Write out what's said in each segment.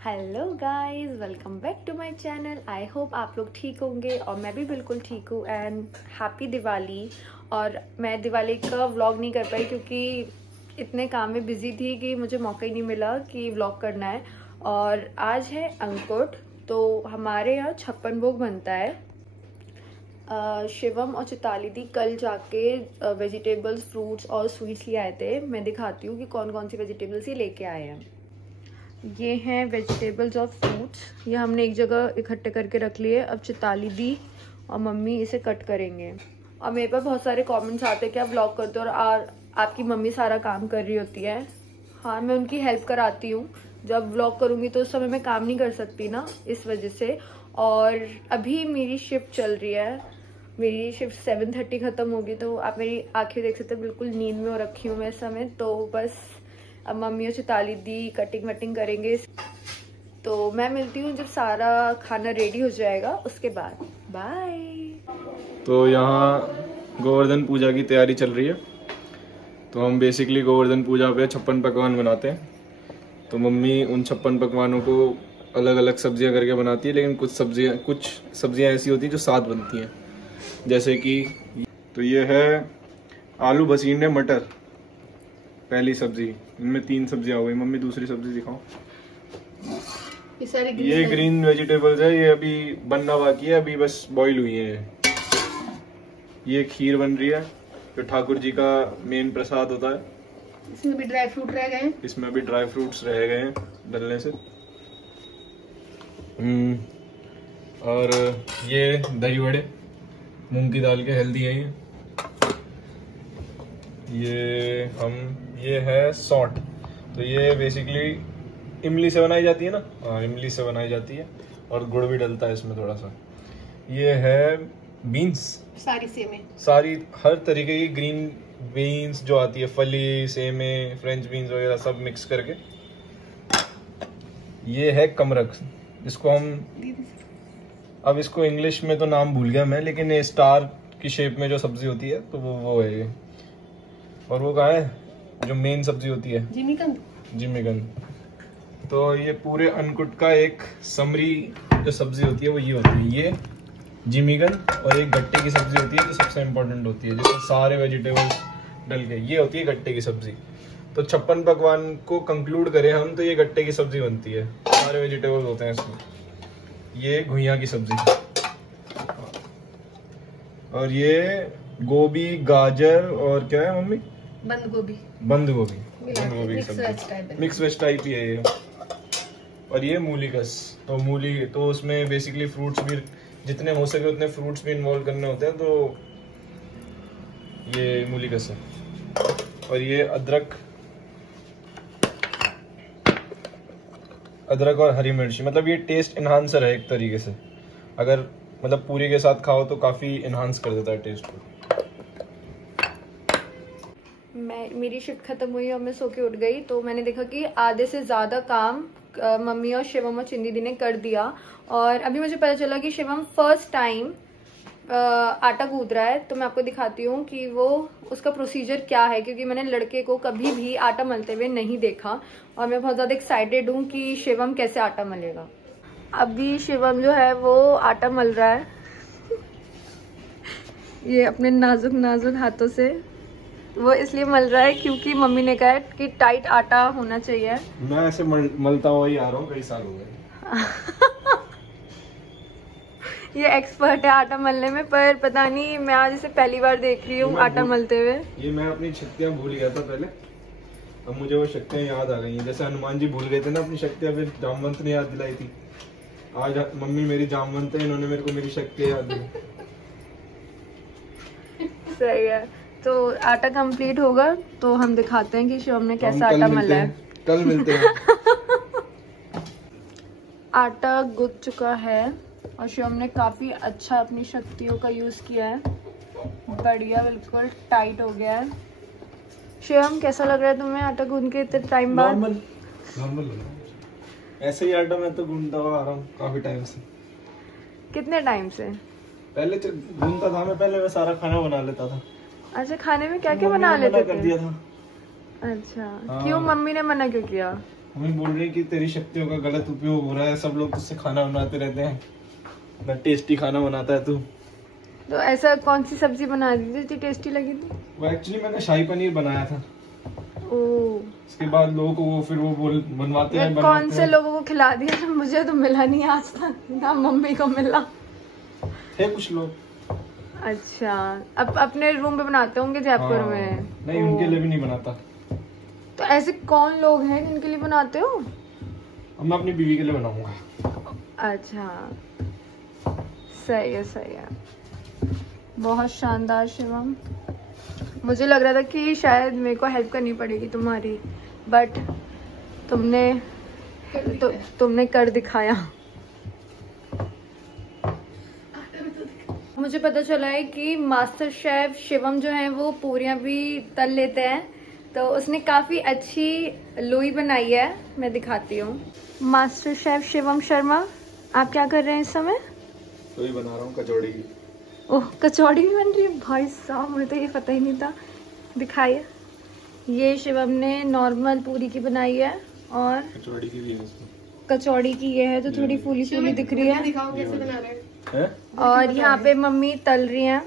Hello guys, welcome back to my channel. I hope आप लोग ठीक होंगे और मैं भी बिल्कुल ठीक हूँ। And happy Diwali. और मैं दिवाली का व्लॉग नहीं कर पाई क्योंकि इतने काम में बिजी थी कि मुझे मौका ही नहीं मिला कि व्लॉग करना है। और आज है अंकुट, तो हमारे यहाँ 56 भोग बनता है। शिवम और चिताली दी कल जाके वेजिटेबल्स, फ्रूट्स और स्वीट्स ले आए थे। मैं दिखाती हूँ कि कौन कौन सी वेजिटेबल्स ये लेके आए हैं। ये हैं वेजिटेबल्स और फ्रूट्स। ये हमने एक जगह इकट्ठे करके रख लिए। अब चिताली दी और मम्मी इसे कट करेंगे। और मेरे पास बहुत सारे कमेंट्स आते हैं कि आप व्लॉग करते हो और आपकी मम्मी सारा काम कर रही होती है। हाँ, मैं उनकी हेल्प कराती हूँ। जब व्लॉग करूँगी तो उस समय मैं काम नहीं कर सकती ना, इस वजह से। और अभी मेरी शिफ्ट चल रही है। मेरी शिफ्ट 7:30 खत्म होगी, तो आप मेरी आंखें देख सकते हो, बिल्कुल नींद में हो रखी हूँ मैं इस समय। तो बस अब मम्मी और चिताली दी कटिंग वटिंग करेंगे। तो मैं मिलती हूँ जब सारा खाना रेडी हो जाएगा, उसके बाद। बाय। तो यहाँ गोवर्धन पूजा की तैयारी चल रही है। तो हम बेसिकली गोवर्धन पूजा पे 56 पकवान बनाते हैं। तो मम्मी उन 56 पकवानों को अलग अलग सब्जियां करके बनाती है, लेकिन कुछ सब्जियां ऐसी होती हैं जो साथ बनती हैं। जैसे कि तो ये है आलू बसीने मटर, पहली सब्जी। इनमें 3 सब्जियां हो गई। मम्मी दूसरी सब्जी दिखाओ। ये ग्रीन वेजिटेबल्स है, ये अभी बनना बाकी है, अभी बस बॉईल हुई है। ये खीर बन रही है जो ठाकुर जी का मेन प्रसाद होता है। इसमें भी ड्राई फ्रूट रह गए। इसमें भी ड्राई फ्रूट्स रह गए हैं डलने से। और ये दही वड़े मूंग की दाल के, हेल्दी है ये है सॉट। तो ये बेसिकली इमली से बनाई जाती है ना। हाँ, इमली से बनाई जाती है और गुड़ भी डलता है इसमें थोड़ा सा। ये है बीन्स, सारी हर तरीके की ग्रीन बीन्स जो आती है, फली, सेमे, फ्रेंच बीन्स वगैरह सब मिक्स करके। ये है कमरख, जिसको हम अब इसको इंग्लिश में तो नाम भूल गया मैं, लेकिन ये स्टार की शेप में जो सब्जी होती है, तो वो है ये। और वो कहाँ है जो मेन सब्जी होती है? जिमीकंद। तो ये पूरे अन्नकूट का एक समरी जो सब्जी होती है वो ये होती है, ये जिमीकंद। और एक गट्टे की सब्जी होती है जो सबसे इम्पोर्टेंट होती है, जिसमें सारे वेजिटेबल्स डल के, ये होती है गट्टे की सब्जी। तो 56 पकवान को कंक्लूड करें हम तो ये गट्टे की सब्जी बनती है, सारे वेजिटेबल्स होते हैं इसमें। ये घुइयां की सब्जी, और ये गोभी, गाजर और क्या है मम्मी? बंद गोभी की सब्जी, मिक्स वेज टाइप ही है ये। और ये मूलिकस। तो मूली, तो उसमें बेसिकली फ्रूट्स भी जितने हो सके उतने फ्रूट्स भी इन्वॉल्व करने होते हैं, तो ये मूलिकस है। और ये अदरक और हरी मिर्ची, मतलब ये टेस्ट इन्हांसर है एक तरीके से। अगर मतलब पूरी के साथ खाओ तो काफी इन्हांस कर देता है टेस्ट को। मेरी शिफ्ट खत्म हुई और मैं सो के उठ गई, तो मैंने देखा कि आधे से ज्यादा काम मम्मी और शिवम और चिंदी दी ने कर दिया। और अभी मुझे पता चला कि शिवम फर्स्ट टाइम आटा गूंद रहा है। तो मैं आपको दिखाती हूँ कि वो उसका प्रोसीजर क्या है, क्योंकि मैंने लड़के को कभी भी आटा मलते हुए नहीं देखा। और मैं बहुत ज्यादा एक्साइटेड हूँ कि शिवम कैसे आटा मलेगा। अभी शिवम जो है वो आटा मल रहा है ये अपने नाजुक नाजुक हाथों से। वो इसलिए मल रहा है क्योंकि मम्मी ने कहा है कि टाइट आटा होना चाहिए। मैं ऐसे मलता हुआ ही आ रहा हूँ, कई साल हो गए। ये एक्सपर्ट है आटा मलने में, पर पता नहीं मैं आज इसे पहली बार देख रही हूँ आटा मलते हुए। ये मैं अपनी शक्तियाँ भूल गया था पहले, अब मुझे वो शक्तियाँ याद आ गई हैं। जैसे हनुमान जी भूल गए थे ना अपनी शक्तियाँ, फिर जामवंत ने याद दिलाई थी। आज मम्मी मेरी जामवंत है, इन्होंने मेरे को मेरी शक्तियाँ याद दी। सही है। तो आटा कंप्लीट होगा तो हम दिखाते हैं कि शिवम ने कैसा आटा मला है। कल मिलते हैं। आटा गुद चुका है और शिवम ने काफी अच्छा अपनी शक्तियों का यूज किया है। बढ़िया, बिल्कुल टाइट हो गया है। शिवम, कैसा लग रहा है तुम्हें आटा गूंद के इतने टाइम बाद? नॉर्मल ऐसे ही आटा मैं तो गूंदता हुआ आ रहा हूँ काफी टाइम से। कितने टाइम से? पहले गूंदता था मैं, पहले मैं सारा खाना बना लेता था। अच्छा, खाने में क्या क्या बना लेते थे? कर दिया था। अच्छा, क्यों? मम्मी ने मना क्यों किया? मम्मी बोल रही है कि तेरी शक्तियों का गलत उपयोग हो रहा है, सब लोग तुझसे खाना बनाते रहते हैं, इतना टेस्टी खाना बनाता है तू। तो ऐसा कौन सी सब्जी बना दी थी इतनी टेस्टी लगी थी? वो एक्चुअली मैंने शाही पनीर बनाया था। ओह, उसके बाद लोगों को वो फिर वो बनवाते हैं कौन से लोगों को खिला दिया? मुझे तो मिला नहीं आज तक, ना मम्मी को मिला। थे कुछ लोग। अच्छा, अब अपने रूम पे बनाते होंगे जयपुर में? नहीं, उनके लिए भी नहीं बनाता। तो ऐसे कौन लोग हैं जिनके लिए बनाते हो? अब मैं अपनी बीवी के लिए बनाऊंगा। अच्छा, सही है सही है, बहुत शानदार शिवम। मुझे लग रहा था कि शायद मेरे को हेल्प करनी पड़ेगी तुम्हारी, बट तुमने कर दिखाया। मुझे पता चला है कि मास्टर शेफ शिवम जो है वो पूरियां भी तल लेते हैं, तो उसने काफी अच्छी लोई बनाई है। मैं दिखाती हूँ। मास्टर शेफ शिवम शर्मा, आप क्या कर रहे हैं इस समय? लोई बना रहा हूँ कचौड़ी की। ओह, कचौड़ी भी बन रही है? भाई साहब, मुझे तो ये पता ही नहीं था। दिखाइए। ये शिवम ने नॉर्मल पूरी की बनाई है और कचौड़ी की भी है इसमें। कचौड़ी की ये है जो थोड़ी फूली फूली दिख रही है। दिखाओ कैसे बना रहे हैं। और यहाँ पे मम्मी तल रही हैं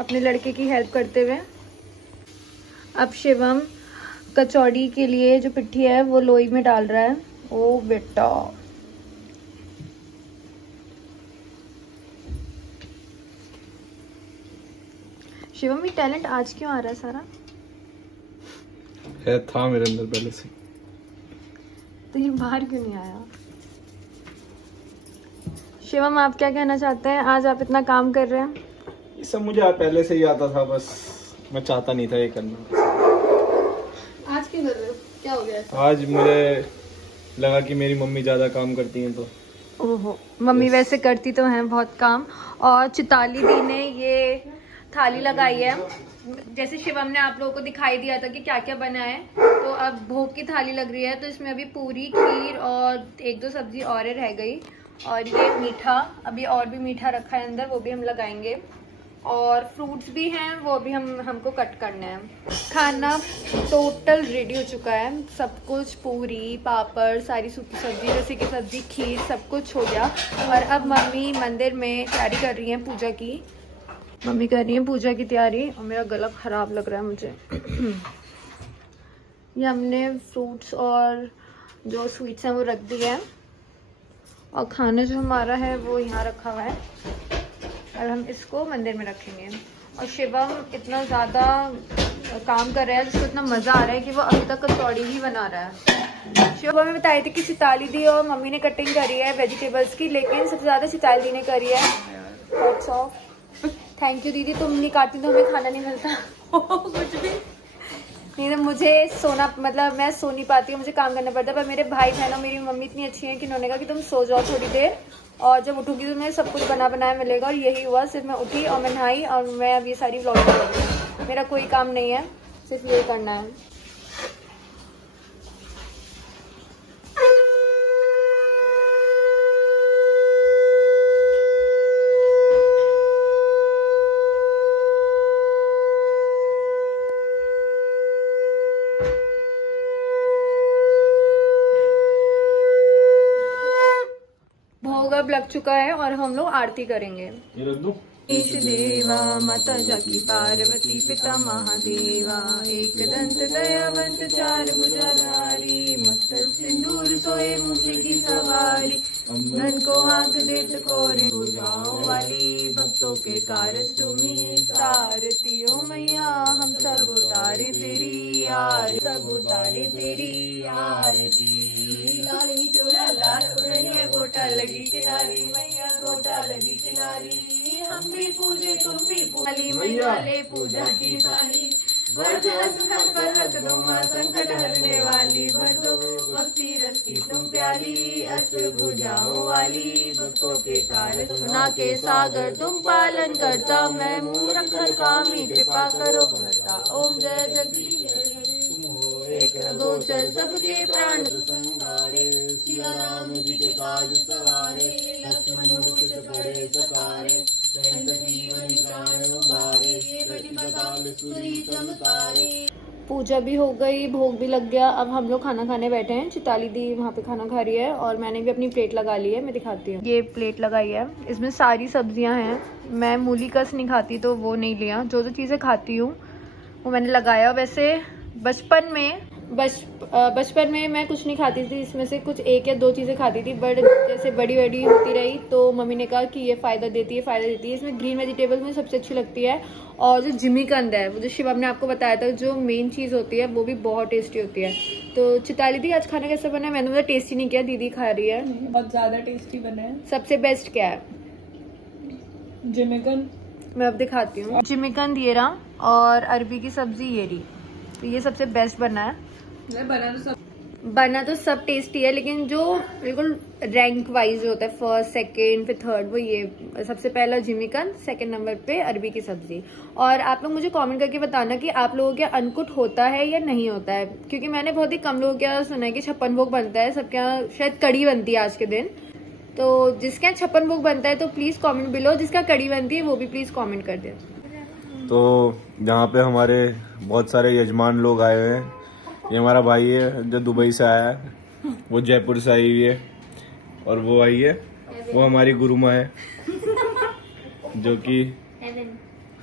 अपने लड़के की हेल्प करते हुए। अब शिवम कचौड़ी के लिए जो पिट्ठी है वो लोई में डाल रहा है। ओ बेटा, शिवम ये टैलेंट आज क्यों आ रहा है सारा? है, था मेरे अंदर पहले से। तो ये बाहर क्यों नहीं आया? शिवम, आप क्या कहना चाहते हैं? आज आप इतना काम कर रहे हैं। ये सब मुझे पहले से ही आता था, बस मैं चाहता नहीं था ये करना। आज क्यों कर रहे हो? क्या हो गया? आज मुझे लगा कि मेरी मम्मी ज्यादा काम करती हैं तो। ओहो, मम्मी वैसे करती तो हैं बहुत काम। और चिताली दी ने ये थाली लगाई है। जैसे शिवम ने आप लोगों को दिखाई दिया था कि क्या क्या बना है, तो अब भोग की थाली लग रही है। तो इसमें अभी पूरी, खीर और एक दो सब्जी और रह गई। और ये मीठा, अभी और भी मीठा रखा है अंदर, वो भी हम लगाएंगे। और फ्रूट्स भी हैं, वो भी हमको कट करने हैं। खाना टोटल रेडी हो चुका है, सब कुछ, पूरी, पापड़, सारी सूखी सब्जी, जैसे कि सब्जी, खीर, सब कुछ हो गया। और अब मम्मी मंदिर में तैयारी कर रही हैं पूजा की। मम्मी कर रही है पूजा की तैयारी। और मेरा गला खराब लग रहा है मुझे। ये हमने फ्रूट्स और जो स्वीट्स हैं वो रख दिए हैं। और खाना जो हमारा है वो यहाँ रखा हुआ है और हम इसको मंदिर में रखेंगे। और शिवम इतना ज़्यादा काम कर रहा है जिसको इतना मज़ा आ रहा है कि वो अभी तक कचौड़ी ही बना रहा है। शिवम हमें बताई थी कि चिताली दी और मम्मी ने कटिंग करी है वेजिटेबल्स की, लेकिन सबसे ज़्यादा चिताली दी ने करी है। हैट्स ऑफ, थैंक यू दीदी, तुम नहीं काटती तो हमें खाना नहीं मिलता। कुछ भी नहीं तो मुझे सोना, मतलब मैं सो नहीं पाती हूँ, मुझे काम करना पड़ता है। पर मेरे भाई बहन और मेरी मम्मी इतनी अच्छी है कि उन्होंने कहा कि तुम सो जाओ थोड़ी देर, और जब उठूंगी तो मुझे सब कुछ बना बनाया मिलेगा। और यही हुआ, सिर्फ मैं उठी और मैं नहाई और मैं अब ये सारी व्लॉगिंग कर रही हूँ। मेरा कोई काम नहीं है, सिर्फ यही करना है। भोग अब लग चुका है और हम लोग आरती करेंगे। ये रख दूं? ईश देवा माता जाकी पार्वती पिता महादेवा, एक दंत दयावंत चार भुजाधारी, मस्तक सिंदूर सोए मुझे की सवारी, धन को आंख देत कोरे पूजाओं वाली, भक्तों के कारज तुम्ही सारती ओ मैया, हम सब उतारे तेरी आरती, सब उतारे तेरी आरती। लाली चोला लाल उड़निया गोटा लगी किनारी, मैया गोटा लगी किनारी, हम भी पूजे तुम भी पूजी, मैया ले पूजा की थाली, वर्ष हंस पर रख दो माँ संकट हरने वाली, भर दो भक्ति रस की तुम प्याली, अष्ट भुजाओं वाली, भक्तों के कार्य सुना के सागर तुम पालन करता, मैं मूर्ख कामी कृपा करो भरता, ओम जय जगदीश एक गोचर सबके प्राण संहारे, सिया राम जी के काज सवारे, लक्ष्मण मुझ बड़े सकारे, जीवन प्राण उबारे, प्रतिपदाल सुरी चमकारे। पूजा भी हो गई, भोग भी लग गया। अब हम लोग खाना खाने बैठे हैं। चिताली दी वहाँ पे खाना खा रही है और मैंने भी अपनी प्लेट लगा ली है। मैं दिखाती हूँ, ये प्लेट लगाई है, इसमें सारी सब्जियां हैं। मैं मूली कस नहीं खाती तो वो नहीं लिया, जो जो चीज़ें खाती हूँ वो मैंने लगाया। वैसे बचपन में मैं कुछ नहीं खाती थी, इसमें से कुछ 1 या 2 चीज़ें खाती थी, बट जैसे बड़ी बड़ी होती रही तो मम्मी ने कहा कि ये फ़ायदा देती है। इसमें ग्रीन वेजिटेबल्स मुझे सबसे अच्छी लगती है। और जो जिमीकंद है, वो जो शिवम ने आपको बताया था, जो मेन चीज़ होती है वो भी बहुत टेस्टी होती है। तो चिताली दी आज खाना कैसा बना है? मैंने मतलब टेस्टी नहीं किया, दीदी खा रही है। बहुत ज्यादा टेस्टी बना है। सबसे बेस्ट क्या है? जिमिकन। मैं अब दिखाती हूँ। जिमीकंद ये रहा और अरबी की सब्जी ये रही। तो ये सबसे बेस्ट बना है। बना तो सब टेस्टी है, लेकिन जो बिल्कुल रैंक वाइज होता है, फर्स्ट सेकंड फिर थर्ड, वो ये सबसे पहला जिमीकंद, सेकंड नंबर पे अरबी की सब्जी। और आप लोग मुझे कमेंट करके बताना कि आप लोगों के अनकुट होता है या नहीं होता है, क्योंकि मैंने बहुत ही कम लोगों क्या सुना है कि 56 भोग बनता है। सबके यहाँ शायद कड़ी बनती है आज के दिन। तो जिसके यहाँ 56 भोग बनता है तो प्लीज कॉमेंट बिलो, जिसका कड़ी बनती है वो भी प्लीज कॉमेंट कर दे। तो यहाँ पे हमारे बहुत सारे यजमान लोग आए हुए हैं। ये हमारा भाई है जो दुबई से आया है, वो जयपुर से आई हुई है, और वो आई है, वो हमारी गुरु माँ है जो कि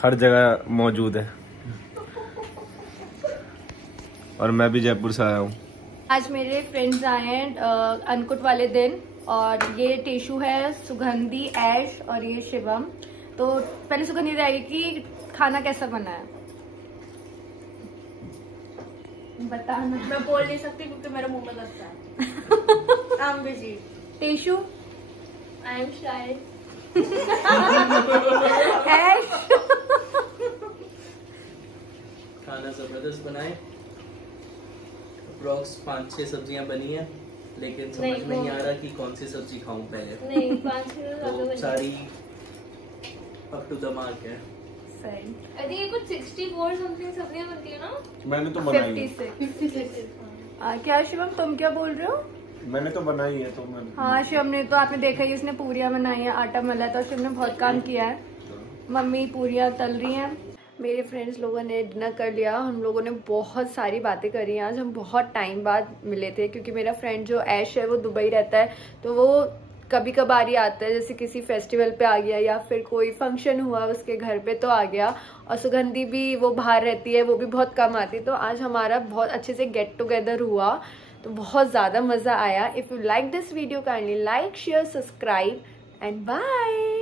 हर जगह मौजूद है। और मैं भी जयपुर से आया हूँ। आज मेरे फ्रेंड्स आए हैं अनकुट वाले दिन, और ये टेशु है, सुगंधी, ऐश और ये शिवम। तो पहले सुगंधी रहेगी कि खाना कैसा बना है बताना। मैं बोल नहीं सकती क्योंकि मेरे मुंह में लगता है। I'm busy. Teshu, I am shy. ऐश खाना जबरदस्त बनाए। अप्रॉक्स 5-6 सब्जियां बनी है, लेकिन समझ नहीं आ रहा कि कौन सी सब्जी खाऊं पहले। नहीं 5-6 तो सारी अप टू द मार्क है। सही। I think ये कुछ 64 समथिंग सब्जियां बनती है ना। मैंने तो बनाई है। 56। क्या शिवम तुम क्या बोल रहे हो? मैंने तो बनाई है तो मैं। हाँ शिवम ने तो, आपने देखा ही, उसने पूरियां बनाई है, आटा मला है, तो शिवम ने बहुत काम किया है। मम्मी पूरियां तल रही हैं। मेरे फ्रेंड्स लोगों ने डिनर कर लिया। हम लोगों ने बहुत सारी बातें करी। आज हम बहुत टाइम बाद मिले थे, क्योंकि मेरा फ्रेंड जो ऐश है वो दुबई रहता है, तो वो कभी कभार ही आता है, जैसे किसी फेस्टिवल पे आ गया या फिर कोई फंक्शन हुआ उसके घर पे तो आ गया। और सुगंधी भी, वो बाहर रहती है, वो भी बहुत कम आती। तो आज हमारा बहुत अच्छे से गेट टुगेदर हुआ, तो बहुत ज़्यादा मज़ा आया। If you like this video kindly like, share, subscribe and bye.